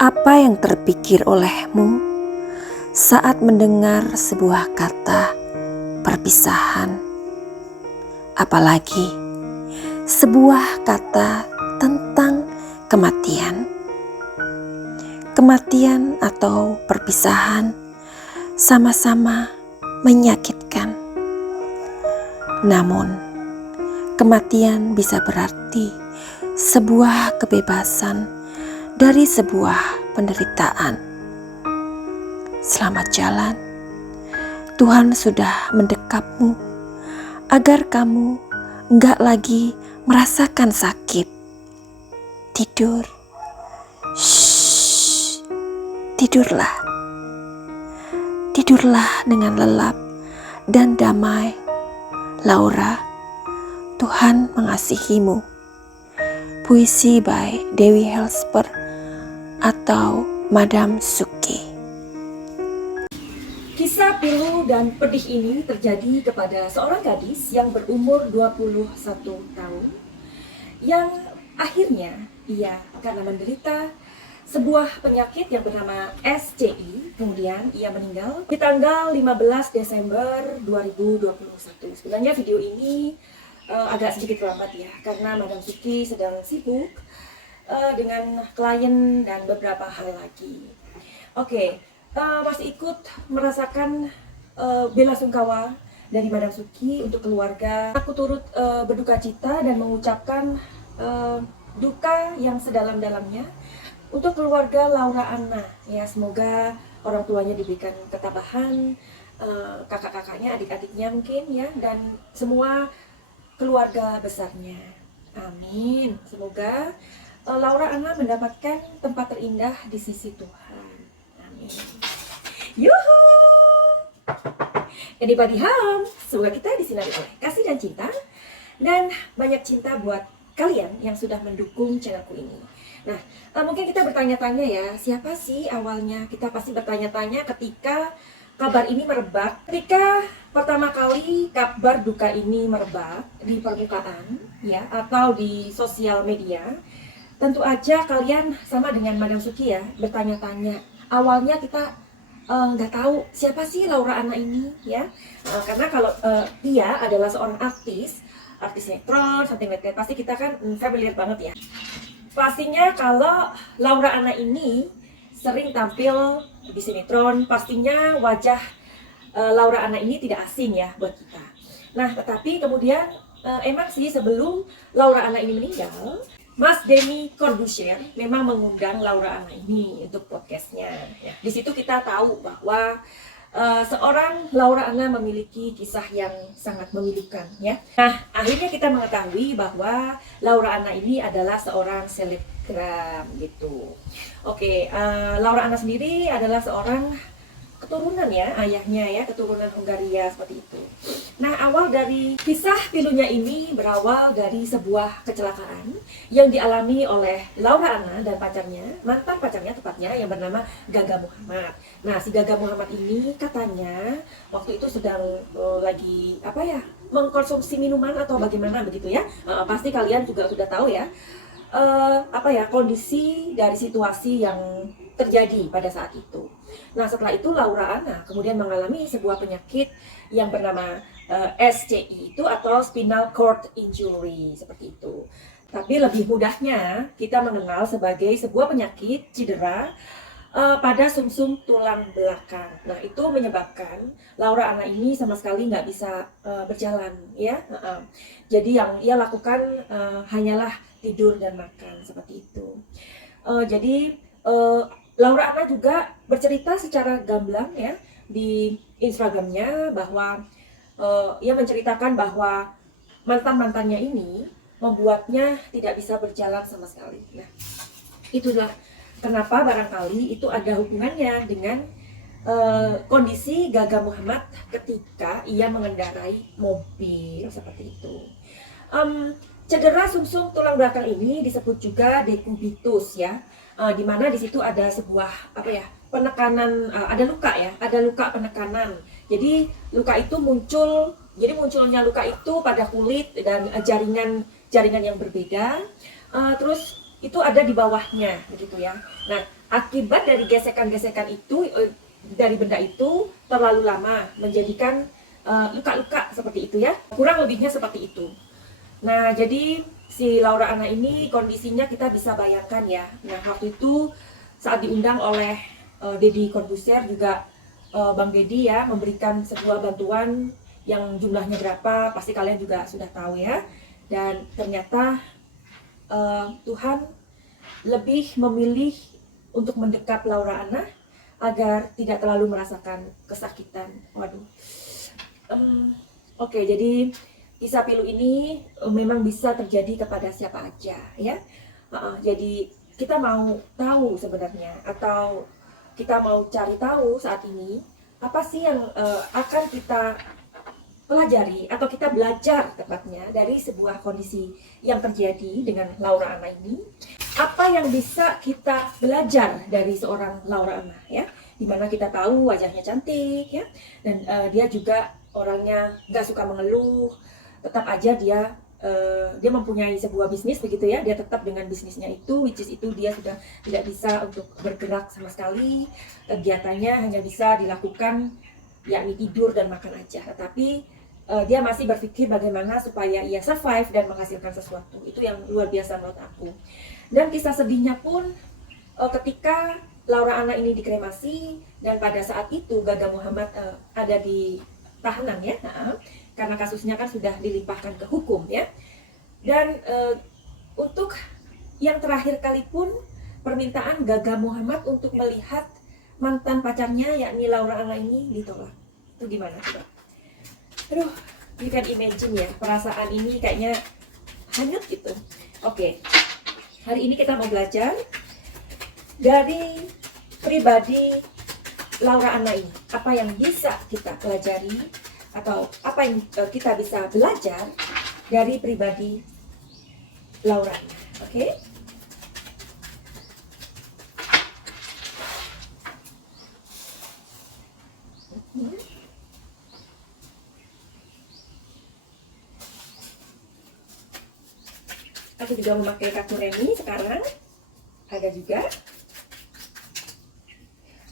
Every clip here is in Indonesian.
Apa yang terpikir olehmu saat mendengar sebuah kata perpisahan, apalagi sebuah kata tentang kematian? Kematian atau perpisahan sama-sama menyakitkan. Namun, kematian bisa berarti sebuah kebebasan dari sebuah penderitaan. Selamat jalan. Tuhan sudah mendekapmu agar kamu enggak lagi merasakan sakit. Tidur. Shh. Tidurlah. Tidurlah dengan lelap dan damai. Laura, Tuhan mengasihimu. Puisi by Dewi Helsper atau Madam Suki. Kisah pilu dan pedih ini terjadi kepada seorang gadis yang berumur 21 tahun yang akhirnya ia karena menderita sebuah penyakit yang bernama SCI, kemudian ia meninggal di tanggal 15 Desember 2021. Sebenarnya video ini agak sedikit terlambat ya, karena Madam Suki sedang sibuk dengan klien dan beberapa hal lagi. Oke, masih ikut merasakan bela sungkawa dari Madam Suki untuk keluarga. Aku turut berduka cita dan mengucapkan duka yang sedalam-dalamnya untuk keluarga Laura Anna. Ya, semoga orang tuanya diberikan ketabahan, kakak-kakaknya, adik-adiknya mungkin ya, dan semua keluarga besarnya. Amin. Semoga Laura Anna mendapatkan tempat terindah di sisi Tuhan. Amin. Yuhu. Anybody home? Semoga kita disinari oleh kasih dan cinta, dan banyak cinta buat kalian yang sudah mendukung channelku ini. Nah, mungkin kita bertanya-tanya ya, siapa sih awalnya? Kita pasti bertanya-tanya ketika kabar ini merebak. Ketika pertama kali kabar duka ini merebak di permukaan ya, atau di sosial media, tentu aja kalian sama dengan Madam Suki ya, bertanya-tanya. Awalnya kita nggak tahu siapa sih Laura Anna ini ya, karena kalau dia adalah seorang artis sinetron, something like that, pasti kita kan familiar banget ya. Pastinya kalau Laura Anna ini sering tampil di sinetron, pastinya wajah Laura Anna ini tidak asing ya buat kita. Nah, tetapi kemudian emang sih sebelum Laura Anna ini meninggal, Mas Denny Corbuzier memang mengundang Laura Anna ini untuk podcastnya. Ya, di situ kita tahu bahwa seorang Laura Anna memiliki kisah yang sangat memilukan ya. Nah, akhirnya kita mengetahui bahwa Laura Anna ini adalah seorang selebgram gitu. Oke, Laura Anna sendiri adalah seorang keturunan ya, ayahnya ya, keturunan Hungaria seperti itu. Nah, awal dari kisah pilunya ini berawal dari sebuah kecelakaan yang dialami oleh Laura Anna dan pacarnya, mantan pacarnya tepatnya, yang bernama Gaga Muhammad. Nah, si Gaga Muhammad ini katanya waktu itu sedang lagi apa ya, mengkonsumsi minuman atau bagaimana begitu ya. Pasti kalian juga sudah tahu ya, apa ya, kondisi dari situasi yang terjadi pada saat itu. Nah, setelah itu Laura Anna kemudian mengalami sebuah penyakit yang bernama SCI itu, atau spinal cord injury seperti itu. Tapi lebih mudahnya kita mengenal sebagai sebuah penyakit cedera pada sumsum tulang belakang. Nah, itu menyebabkan Laura Anna ini sama sekali nggak bisa berjalan ya. Jadi yang ia lakukan hanyalah tidur dan makan seperti itu. Jadi Laura Anna juga bercerita secara gamblang ya di Instagramnya bahwa ia menceritakan bahwa mantan-mantannya ini membuatnya tidak bisa berjalan sama sekali. Nah, itulah kenapa barangkali itu ada hubungannya dengan kondisi Gaga Muhammad ketika ia mengendarai mobil seperti itu. Cedera sumsum tulang belakang ini disebut juga dekubitus ya, di mana di situ ada sebuah apa ya, penekanan, ada luka ya, ada luka penekanan. Jadi luka itu muncul, jadi munculnya luka itu pada kulit dan jaringan yang berbeda. Terus itu ada di bawahnya, begitu ya. Nah, akibat dari gesekan-gesekan itu dari benda itu terlalu lama menjadikan luka-luka seperti itu ya. Kurang lebihnya seperti itu. Nah, jadi si Laura Anna ini kondisinya kita bisa bayangkan ya. Nah, waktu itu saat diundang oleh Deddy Corbuzier juga Bang Deddy ya memberikan sebuah bantuan yang jumlahnya berapa, pasti kalian juga sudah tahu ya. Dan ternyata Tuhan lebih memilih untuk mendekat Laura Anna agar tidak terlalu merasakan kesakitan. Waduh. Oke, jadi kisah pilu ini memang bisa terjadi kepada siapa aja ya. Jadi kita mau tahu sebenarnya, atau kita mau cari tahu saat ini apa sih yang akan kita pelajari atau kita belajar tepatnya dari sebuah kondisi yang terjadi dengan Laura Anna ini. Apa yang bisa kita belajar dari seorang Laura Anna ya, dimana kita tahu wajahnya cantik ya, dan dia juga orangnya nggak suka mengeluh, tetap aja dia mempunyai sebuah bisnis begitu ya, dia tetap dengan bisnisnya itu, which is itu dia sudah tidak bisa untuk bergerak sama sekali, kegiatannya hanya bisa dilakukan yakni tidur dan makan aja, tetapi dia masih berpikir bagaimana supaya ia survive dan menghasilkan sesuatu. Itu yang luar biasa menurut aku. Dan kisah sedihnya pun ketika Laura Anna ini dikremasi, dan pada saat itu Gaga Muhammad ada di tahanan ya, karena kasusnya kan sudah dilimpahkan ke hukum ya. Dan untuk yang terakhir kali pun permintaan Gaga Muhammad untuk melihat mantan pacarnya yakni Laura Anna ini ditolak. Itu gimana coba? Aduh, you can imagine ya, perasaan ini kayaknya hanyut gitu. Oke, hari ini kita mau belajar dari pribadi Laura Anna ini. Apa yang bisa kita pelajari, atau apa yang kita bisa belajar dari pribadi Laura Anna. Oke? Aku juga memakai kartu remi sekarang, ada juga.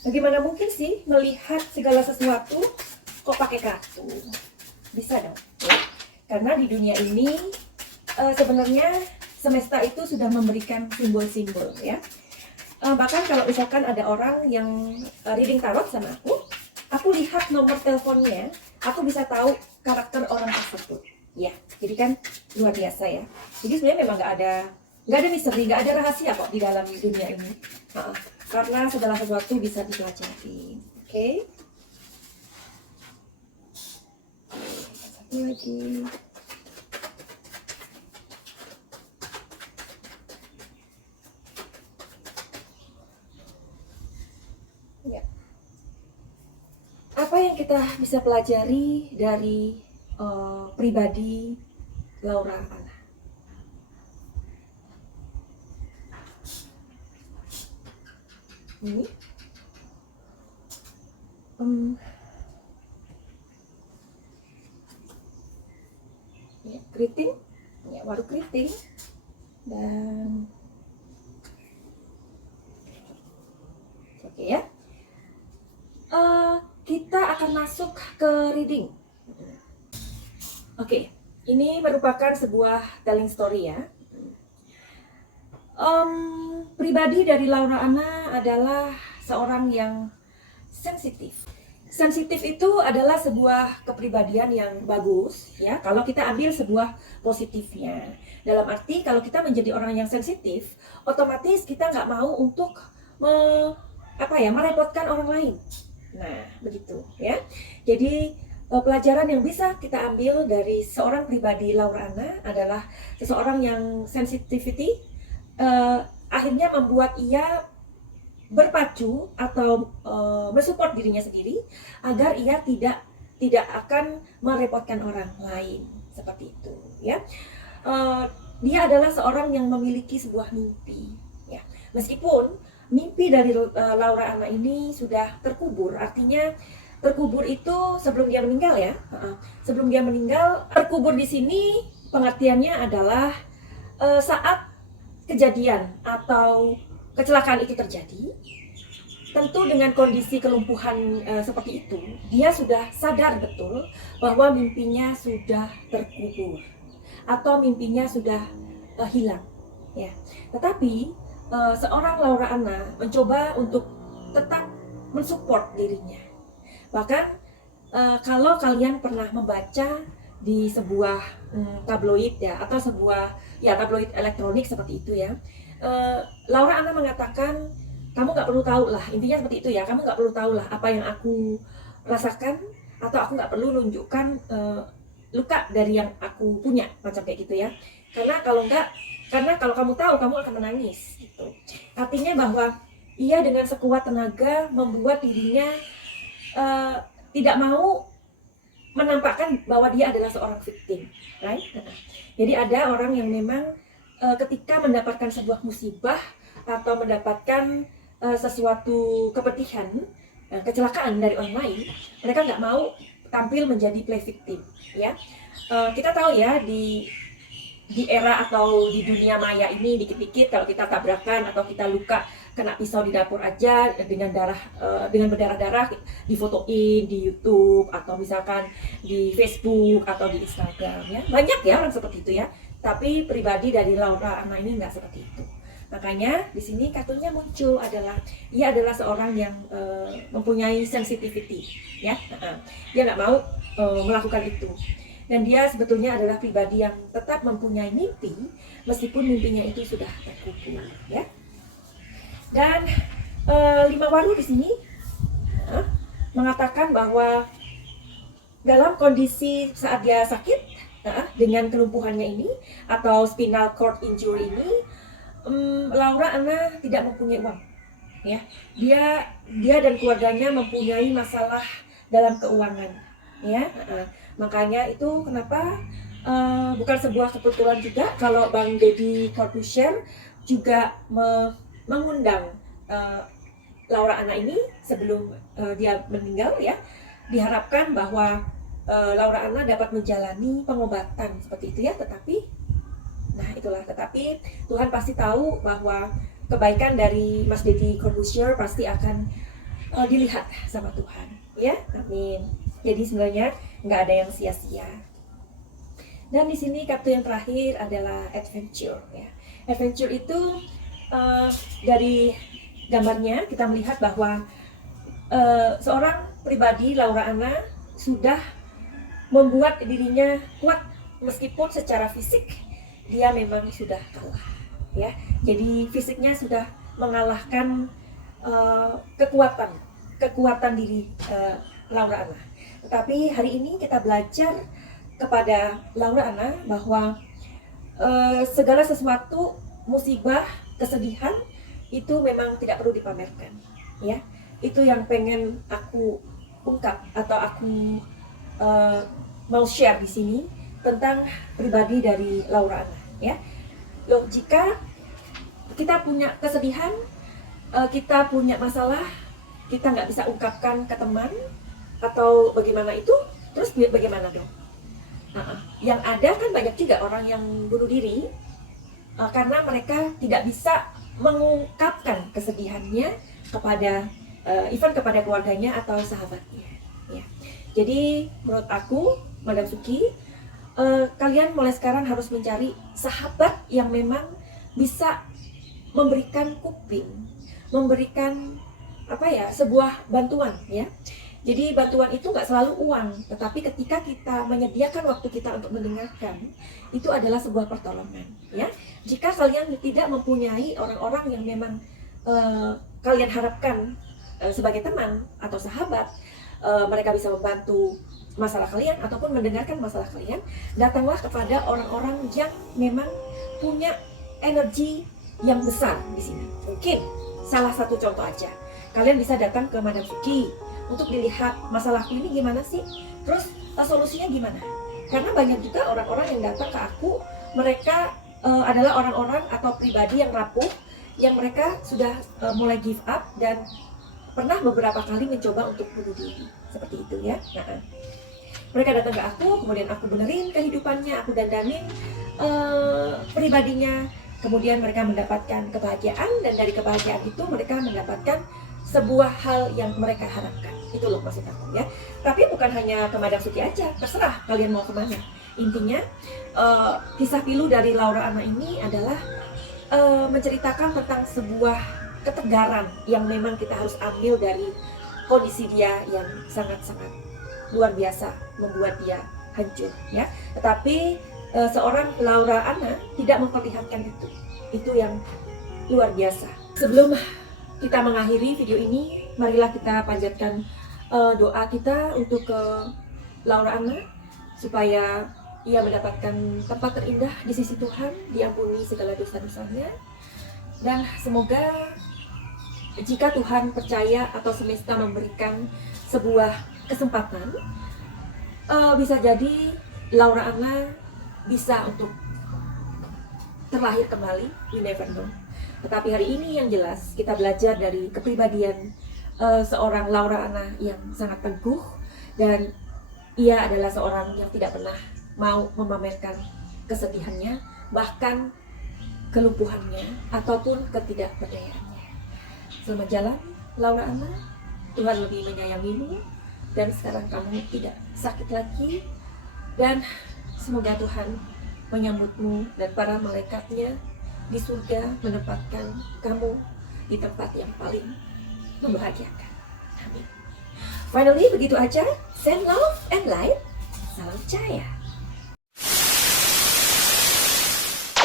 Bagaimana mungkin sih melihat segala sesuatu kok pakai kartu? Bisa dong, ya? Karena di dunia ini sebenarnya semesta itu sudah memberikan simbol-simbol ya. Bahkan kalau misalkan ada orang yang reading tarot sama aku lihat nomor teleponnya, aku bisa tahu karakter orang tersebut. Ya, jadi kan luar biasa ya. Jadi sebenarnya memang nggak ada misteri, nggak ada rahasia kok di dalam dunia ini. Karena segala sesuatu bisa dipelajari. Oke. Satu lagi. Ya. Apa yang kita bisa pelajari dari pribadi Laura Anna? Ini ya, keriting ya, waru keriting, dan oke ya, kita akan masuk ke reading. Oke, ini merupakan sebuah telling story ya. Pribadi dari Laura Anna adalah seorang yang sensitif. Sensitif itu adalah sebuah kepribadian yang bagus ya, kalau kita ambil sebuah positifnya. Dalam arti kalau kita menjadi orang yang sensitif, otomatis kita nggak mau untuk merepotkan orang lain. Nah, begitu ya. Jadi pelajaran yang bisa kita ambil dari seorang pribadi Laura Anna adalah seseorang yang sensitivity akhirnya membuat ia berpacu atau mensupport dirinya sendiri agar ia tidak akan merepotkan orang lain, seperti itu ya. Dia adalah seorang yang memiliki sebuah mimpi ya. Meskipun mimpi dari Laura Anna ini sudah terkubur, artinya terkubur itu sebelum dia meninggal ya. Sebelum dia meninggal, terkubur di sini pengertiannya adalah saat kejadian atau kecelakaan itu terjadi, tentu dengan kondisi kelumpuhan seperti itu, dia sudah sadar betul bahwa mimpinya sudah terkubur atau mimpinya sudah hilang. Ya, tetapi seorang Laura Anna mencoba untuk tetap mensupport dirinya. Bahkan kalau kalian pernah membaca di sebuah tabloid ya, atau sebuah tabloid elektronik seperti itu ya, Laura Anna mengatakan, kamu nggak perlu tahu lah, intinya seperti itu ya, kamu nggak perlu tahu lah apa yang aku rasakan, atau aku nggak perlu nunjukkan luka dari yang aku punya, macam kayak gitu ya. Karena kalau kamu tahu, kamu akan menangis gitu. Artinya bahwa ia dengan sekuat tenaga membuat dirinya tidak mau menampakkan bahwa dia adalah seorang victim, right? Jadi ada orang yang memang ketika mendapatkan sebuah musibah atau mendapatkan sesuatu kepedihan, kecelakaan dari orang lain, mereka nggak mau tampil menjadi play victim, ya. Kita tahu ya di era atau di dunia maya ini, dikit-dikit kalau kita tabrakan atau kita luka kena pisau di dapur aja dengan berdarah-darah difotoin di YouTube atau misalkan di Facebook atau di Instagram ya. Banyak ya orang seperti itu ya. Tapi pribadi dari Laura Anna ini nggak seperti itu. Makanya di sini kartunya muncul adalah ia adalah seorang yang mempunyai sensitivity ya. Dia nggak mau melakukan itu. Dan dia sebetulnya adalah pribadi yang tetap mempunyai mimpi meskipun mimpinya itu sudah terkubur ya. Dan 5 waru di sini mengatakan bahwa dalam kondisi saat dia sakit dengan kelumpuhannya ini atau spinal cord injury ini, Laura Anna tidak mempunyai uang ya. Dia dan keluarganya mempunyai masalah dalam keuangan ya. Makanya itu kenapa bukan sebuah kebetulan juga kalau Bang Deddy Corbuzier juga mengundang Laura Anna ini sebelum dia meninggal ya. Diharapkan bahwa Laura Anna dapat menjalani pengobatan seperti itu ya, tetapi Tuhan pasti tahu bahwa kebaikan dari Mas Deddy Corbuzier pasti akan dilihat sama Tuhan ya. Amin. Jadi sebenarnya nggak ada yang sia-sia. Dan di sini kartu yang terakhir adalah adventure ya. Adventure itu dari gambarnya kita melihat bahwa seorang pribadi Laura Anna sudah membuat dirinya kuat meskipun secara fisik dia memang sudah kalah ya. Jadi fisiknya sudah mengalahkan kekuatan diri Laura Anna. Tetapi hari ini kita belajar kepada Laura Anna bahwa segala sesuatu, musibah, kesedihan itu memang tidak perlu dipamerkan ya. Itu yang pengen aku ungkap atau aku mau share di sini tentang pribadi dari Laura Anna ya. Loh, jika kita punya kesedihan, kita punya masalah, kita nggak bisa ungkapkan ke teman atau bagaimana itu, terus bagaimana dong? Yang ada kan banyak juga orang yang bunuh diri karena mereka tidak bisa mengungkapkan kesedihannya kepada even kepada keluarganya atau sahabatnya ya. Jadi menurut aku, Madam Suki, kalian mulai sekarang harus mencari sahabat yang memang bisa memberikan kuping, memberikan sebuah bantuan ya. Jadi bantuan itu nggak selalu uang, tetapi ketika kita menyediakan waktu kita untuk mendengarkan, itu adalah sebuah pertolongan ya. Jika kalian tidak mempunyai orang-orang yang memang kalian harapkan sebagai teman atau sahabat, mereka bisa membantu masalah kalian ataupun mendengarkan masalah kalian, datanglah kepada orang-orang yang memang punya energi yang besar di sini. Mungkin salah satu contoh aja, kalian bisa datang ke Madam Suki untuk dilihat masalahku ini gimana sih, terus solusinya gimana. Karena banyak juga orang-orang yang datang ke aku, mereka adalah orang-orang atau pribadi yang rapuh, yang mereka sudah mulai give up dan pernah beberapa kali mencoba untuk bunuh diri, seperti itu ya. Mereka datang ke aku, kemudian aku benerin kehidupannya, aku dandanin pribadinya, kemudian mereka mendapatkan kebahagiaan, dan dari kebahagiaan itu mereka mendapatkan sebuah hal yang mereka harapkan. Itu loh maksud aku ya. Tapi bukan hanya ke Madang Suti aja, terserah kalian mau kemana. Intinya kisah pilu dari Laura Anna ini adalah menceritakan tentang sebuah ketegaran yang memang kita harus ambil dari kondisi dia yang sangat-sangat luar biasa, membuat dia hancur ya. Tetapi seorang Laura Anna tidak memperlihatkan itu yang luar biasa. Sebelum kita mengakhiri video ini, marilah kita panjatkan doa kita untuk ke Laura Anna supaya ia mendapatkan tempat terindah di sisi Tuhan, diampuni segala dosa-dosanya, dan semoga jika Tuhan percaya atau semesta memberikan sebuah kesempatan, bisa jadi Laura Anna bisa untuk terlahir kembali, you never know. Tetapi hari ini yang jelas kita belajar dari kepribadian seorang Laura Anna yang sangat teguh, dan ia adalah seorang yang tidak pernah mau memamerkan kesedihannya, bahkan kelumpuhannya ataupun ketidakberdayaannya. Selamat jalan Laura Anna, Tuhan lebih menyayangimu, dan sekarang kamu tidak sakit lagi, dan semoga Tuhan menyambutmu dan para malaikatnya di surga menempatkan kamu di tempat yang paling membahagiakan. Amin. Finally, begitu aja. Send love and light. Salam Cahaya.